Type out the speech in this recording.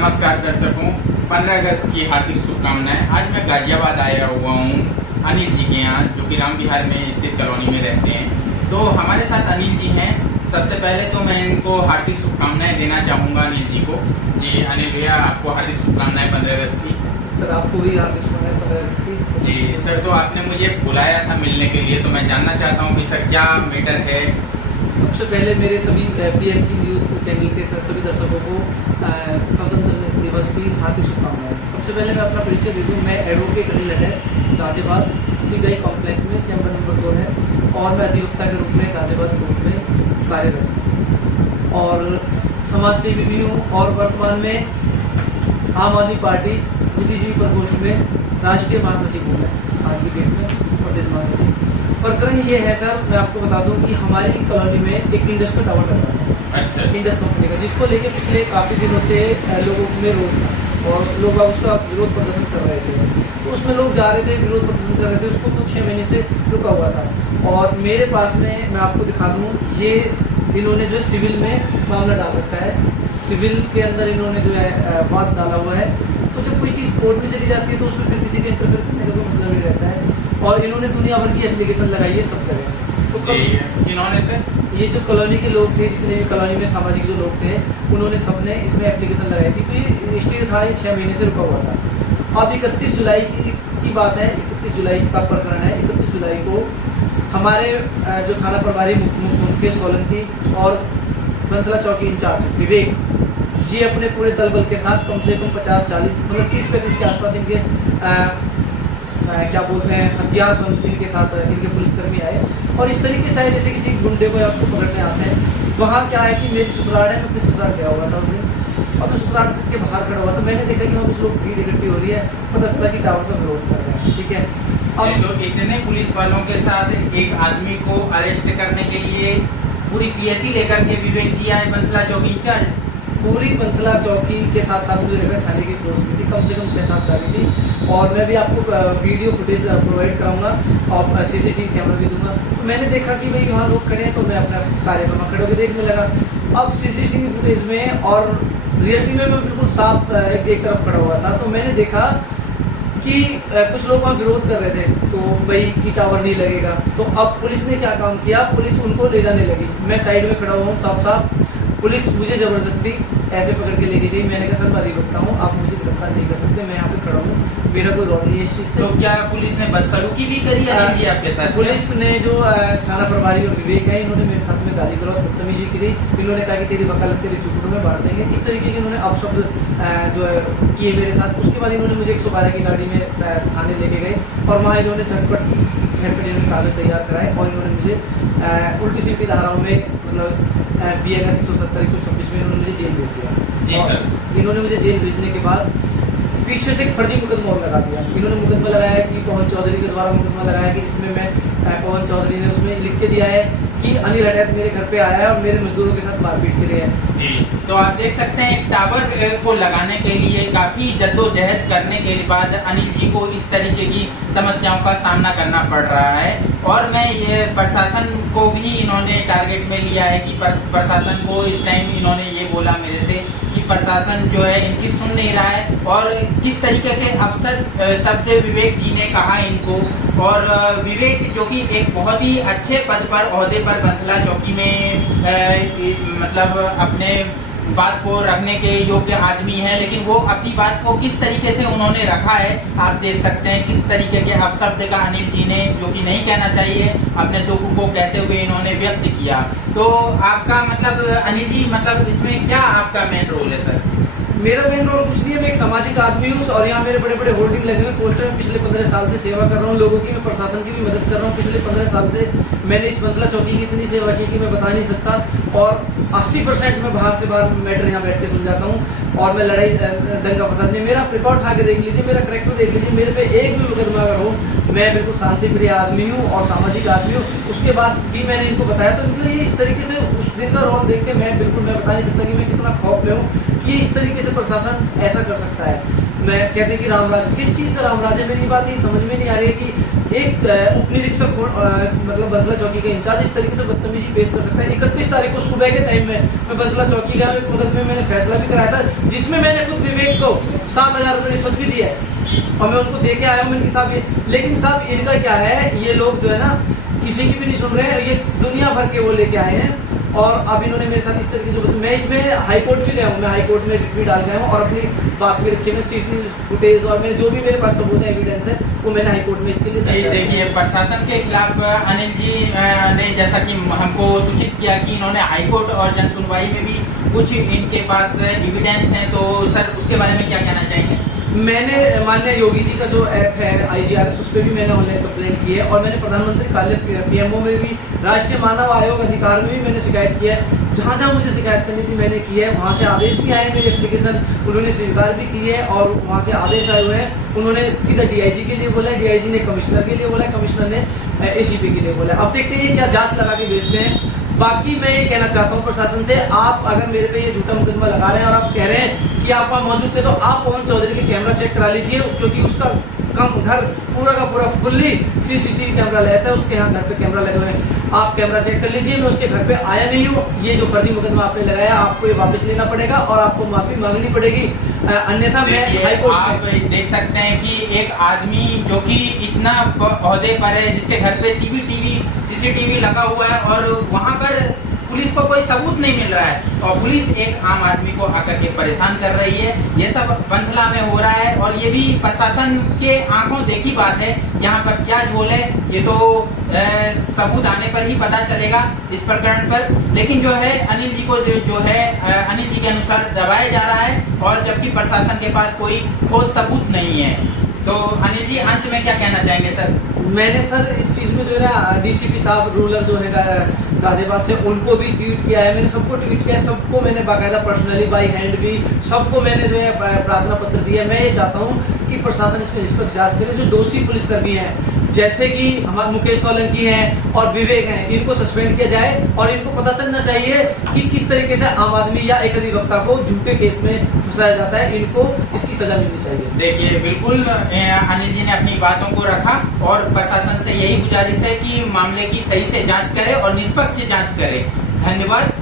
नमस्कार दर्शकों, 15 अगस्त की हार्दिक शुभकामनाएं। आज मैं गाजियाबाद आया हुआ हूँ अनिल जी के यहाँ, जो कि राम विहार में स्थित कॉलोनी में रहते हैं। तो हमारे साथ अनिल जी हैं। सबसे पहले तो मैं इनको हार्दिक शुभकामनाएं देना चाहूँगा अनिल जी को। जी अनिल भैया, आपको हार्दिक शुभकामनाएं 15 अगस्त की। सर आपको भी हार्दिक शुभकामनाएं 15 अगस्त की। जी सर, तो आपने मुझे बुलाया था मिलने के लिए, तो मैं जानना चाहता हूँ कि सर क्या मैटर है। सबसे पहले मेरे सभी PNC न्यूज़ चैनल के सभी दर्शकों को स्वतंत्र दिवस की हार्दिक शुभकामनाएं। सबसे पहले मैं अपना परिचय दे दूँ। मैं एडवोकेट अनिल है, गाजियाबाद CBI कॉम्प्लेक्स में चैम्बर नंबर 2 है, और मैं अधिवक्ता के रूप में गाजियाबाद कोर्ट में कार्यरत हूँ और समाज सेवी भी हूँ। और वर्तमान में आम आदमी पार्टी बुद्धिजीवी प्रकोष्ठ में राष्ट्रीय महासचिव हूँ मैं, आज की डेट में प्रदेश महासचिव। प्रकरण ये है सर, मैं आपको बता दूं कि हमारी कॉलोनी में एक इंडस का टावर लगा है। अच्छा। इंडस कंपनी का, जिसको लेके पिछले काफ़ी दिनों से लोगों में रोष था और लोग उसका विरोध प्रदर्शन कर रहे थे। तो उसमें लोग जा रहे थे, विरोध प्रदर्शन कर रहे थे। उसको कुछ 6 महीने से रुका हुआ था। और मेरे पास में मैं आपको दिखा दूँ, ये इन्होंने जो सिविल में मामला डाल रखा है। सिविल के अंदर इन्होंने जो है वाद डाला हुआ है। तो जब कोई चीज़ कोर्ट में चली जाती है तो उसमें फिर किसी के इंटरफेयर करने का तो मतलब नहीं रहता है। और इन्होंने दुनिया भर की एप्लीकेशन लगाई है सब जगह। तो इन्होंने से ये जो कॉलोनी के लोग थे, जितने भी कॉलोनी में सामाजिक जो लोग थे, उन्होंने सबने इसमें एप्लीकेशन लगाई थी। तो ये स्टे था, ये 6 महीने से रुका हुआ था। अब 31 जुलाई की बात है, 31 जुलाई का प्रकरण है। 31 जुलाई को हमारे जो थाना प्रभारी मुकेश सोलंकी और बंतला चौकी इंचार्ज विवेक, ये अपने पूरे दल बल के साथ कम से कम 50-40 मतलब 30-35 के आसपास इनके क्या बोलते हैं हथियार बंद इनके साथ इनके पुलिसकर्मी आए। और इस तरीके से जैसे किसी गुंडे को या उसको पकड़ने आते हैं। वहाँ क्या है कि मेरी ससुराल है, मैं अपने ससुराल गया हुआ था उस दिन, और मैं ससुराल के बाहर खड़ा हुआ था। मैंने देखा कि वहाँ कुछ लोग भीड़ इकट्ठी हो रही है, पता चला कि टावर पर विरोध कर रहे हैं। ठीक है, अब तो इतने पुलिस वालों के साथ एक आदमी को अरेस्ट करने के लिए पूरी PSC लेकर के विवेक जी आए, बंतला चौकी इंचार्ज। पूरी बंतला चौकी के साथ साथ मुझे लगा थाने की फोर्स की थी, कम से कम 6-7 गाड़ी थी। और मैं भी आपको वीडियो फुटेज प्रोवाइड कराऊंगा और CCTV कैमरा भी दूंगा। तो मैंने देखा कि भाई वहाँ लोग खड़े हैं, तो मैं अपना कार्यक्रम खड़े होकर देखने लगा। अब CCTV फुटेज में और रियलिटी में मैं बिल्कुल साफ एक तरफ खड़ा हुआ था। तो मैंने देखा कि कुछ लोग वहाँ विरोध कर रहे थे, तो भाई कि टावर नहीं लगेगा। तो अब पुलिस ने क्या काम किया, पुलिस उनको ले जाने लगी। मैं साइड में खड़ा हुआ हूँ साफ, पुलिस मुझे ज़बरदस्ती ऐसे पकड़ के लेके गई। मैंने कहा सर मैं अधिवक्ता हूँ, आप मुझे गिरफ्तार नहीं कर सकते, मैं यहाँ पे खड़ा हूँ, मेरा कोई रोल नहीं है इस चीज़ से। तो क्या पुलिस ने बदसलूकी भी करी है जी आपके साथ? पुलिस ने जो थाना प्रभारी और विवेक है, इन्होंने मेरे साथ में गाली गलौज बदतमीजी करी। इन्होंने कहा कि तेरी वकालत तेरे चुटकुटों में बांट देंगे, इस तरीके के इन्होंने अपशब्द जो किए मेरे साथ। उसके बाद इन्होंने मुझे 112 की गाड़ी में थाने लेके गए और वहाँ इन्होंने झटपट इन्होंने कागज़ तैयार कराए और इन्होंने मुझे उल्टी सीधी धाराओं में मतलब BNS 170, 126 में इन्होंने मुझे जेल भेज दिया। जी सर। इन्होंने मुझे जेल भेजने के बाद पीछे से एक फर्जी मुकदमा और लगा दिया। इन्होंने मुकदमा लगाया कि पवन चौधरी के द्वारा मुकदमा लगाया कि जिसमें मैं पवन चौधरी ने उसमें लिख के दिया है कि अनिल हटैत मेरे घर पे आया है और मेरे मजदूरों के साथ मारपीट के लिए है। जी, तो आप देख सकते हैं टावर को लगाने के लिए काफ़ी जद्दोजहद करने के बाद अनिल जी को इस तरीके की समस्याओं का सामना करना पड़ रहा है। और मैं ये प्रशासन को भी इन्होंने टारगेट में लिया है कि प्रशासन को इस टाइम इन्होंने ये बोला मेरे से कि प्रशासन जो है इनकी सुन नहीं रहा है। और किस तरीके के अफसर शब्द विवेक जी ने कहा इनको, और विवेक जो कि एक बहुत ही अच्छे पद पर ओहदे पर बंतला चौकी में मतलब अपने बात को रखने के योग्य आदमी है, लेकिन वो अपनी बात को किस तरीके से उन्होंने रखा है आप देख सकते हैं। किस तरीके के अपशब्द का अनिल जी ने, जो कि नहीं कहना चाहिए, अपने दुख को कहते हुए इन्होंने व्यक्त किया। तो आपका मतलब अनिल जी, मतलब इसमें क्या आपका मेन रोल है सर? मेरा मेन रोल कुछ नहीं है, मैं एक सामाजिक आदमी हूँ और यहाँ मेरे बड़े बड़े होर्डिंग लगे हुए पोस्टर में। पिछले 15 साल से सेवा कर रहा हूँ लोगों की, मैं प्रशासन की भी मदद कर रहा हूँ। पिछले 15 साल से मैंने इस बंतला चौकी की इतनी सेवा की कि मैं बता नहीं सकता। और 80% मैं बाहर से बाहर मैटर यहाँ बैठ के सुन जाता हूँ और मैं लड़ाई दंगा फसाद नहीं। मेरा रिकॉर्ड उठा के देख लीजिए, मेरा करेक्टर देख लीजिए, मेरे पे एक भी मुकदमा अगर हो, मैं बिल्कुल शांति प्रिय आदमी हूँ और सामाजिक आदमी हूँ। उसके बाद भी मैंने इनको बताया, तो इनको ये इस तरीके से उस दिन का रोल देख के मैं बता नहीं सकता कि मैं कितना खौफ में हूँ कि इस तरीके से प्रशासन ऐसा कर सकता है। मैं कहते कि रामराज, किस चीज़ का रामराज है, मेरी बात ये समझ में नहीं आ रही है कि एक उप निरीक्षक मतलब बदला चौकी का इंचार्ज इस तरीके से बदतमीजी पेश कर सकता है। 31 तारीख को सुबह के टाइम में मैं बदला चौकी गया, एक मुकदमे में मैंने फैसला भी कराया था, जिसमें मैंने खुद विवेक को 7,000 रुपये रिश्वत भी दिया है और मैं उनको दे के आया हूँ। मैंने साहब ये, लेकिन साहब इनका क्या है, ये लोग जो है ना किसी की भी नहीं सुन रहे हैं, ये दुनिया भर के वो लेके आए हैं। और अब इन्होंने मेरे साथ इस तरीके से, मैं इसमें हाई कोर्ट भी गया हूँ, मैं हाई कोर्ट में रिट भी डाल गया हूँ और अपनी बात भी रखी है। मैं सीसीटीवी फुटेज और मेरे जो भी मेरे पास सबूत है, एविडेंस है, वो मैंने हाई कोर्ट में इसके लिए जी देखिए, प्रशासन के खिलाफ अनिल जी ने जैसा कि हमको सूचित किया कि इन्होंने हाई कोर्ट और जन सुनवाई में भी कुछ इनके पास एविडेंस हैं, तो सर उसके बारे में क्या कहना चाहेंगे? मैंने माननीय योगी जी का जो ऐप है IGRS, उस पर भी मैंने ऑनलाइन कंप्लेंट की है और मैंने प्रधानमंत्री कार्यालय PMO में भी, राष्ट्रीय मानव आयोग अधिकार में भी मैंने शिकायत की है। जहाँ जहाँ मुझे शिकायत करनी थी मैंने की है, वहाँ से आदेश भी आए, मेरी एप्लीकेशन उन्होंने स्वीकार भी की है और वहाँ से आदेश आए हुए हैं। उन्होंने सीधा DIG के लिए बोला है, DIG ने कमिश्नर के लिए बोला है, कमिश्नर ने ACP के लिए बोला है। अब देखते हैं क्या जाँच लगा के भेजते हैं। बाकी मैं ये कहना चाहता हूँ प्रशासन से, आप अगर मेरे पे ये झूठा मुकदमा लगा रहे हैं और आप कह रहे हैं कि आप वहाँ मौजूद थे, तो आप पवन चौधरी के कैमरा चेक करा लीजिए, क्योंकि उसका कम घर पूरा का पूरा फुल्ली CCTV कैमरा लैस है, उसके यहाँ घर पे कैमरा लगे हुए हैं। आप कैमरा चेक कर लीजिए, मैं उसके घर पे आया नहीं हूँ। ये जो फर्जी मुकदमा आपने लगाया, आपको ये वापस लेना पड़ेगा और आपको माफी मांगनी पड़ेगी, अन्यथा मैं हाई कोर्ट आप देख सकते हैं कि एक आदमी जो कि इतना ओहदे पर है, जिसके घर पे CCTV लगा हुआ है और वहाँ पर पुलिस को कोई सबूत नहीं मिल रहा है और पुलिस एक आम आदमी को आकर के परेशान कर रही है। ये सब पंथला में हो रहा है और ये भी प्रशासन के आंखों देखी बात है। यहाँ पर क्या झोल है ये तो सबूत आने पर ही पता चलेगा इस प्रकरण पर। लेकिन जो है अनिल जी को अनिल जी के अनुसार दबाया जा रहा है और जबकि प्रशासन के पास कोई ठोस सबूत नहीं है। तो अनिल जी अंत में क्या कहना चाहेंगे सर? मैंने सर इस चीज़ में जो है ना DCP साहब रूरल जो है गाजियाबाद से, उनको भी ट्वीट किया है, मैंने सबको ट्वीट किया है, सबको मैंने बाकायदा पर्सनली बाई हैंड भी सबको मैंने जो है प्रार्थना पत्र दिया है। मैं ये चाहता हूँ कि प्रशासन इसमें निष्पक्ष जांच करे। जो दोषी पुलिसकर्मी हैं जैसे कि हमारे मुकेश सोलंकी हैं और विवेक हैं, इनको सस्पेंड किया जाए और इनको पता चलना चाहिए कि किस तरीके से आम आदमी या एक अधिवक्ता को झूठे केस में फंसाया जाता है। इनको इसकी सजा मिलनी चाहिए। देखिए बिल्कुल अनिल जी ने अपनी बातों को रखा और प्रशासन से यही गुजारिश है कि मामले की सही से जांच करे और निष्पक्ष जांच करे। धन्यवाद।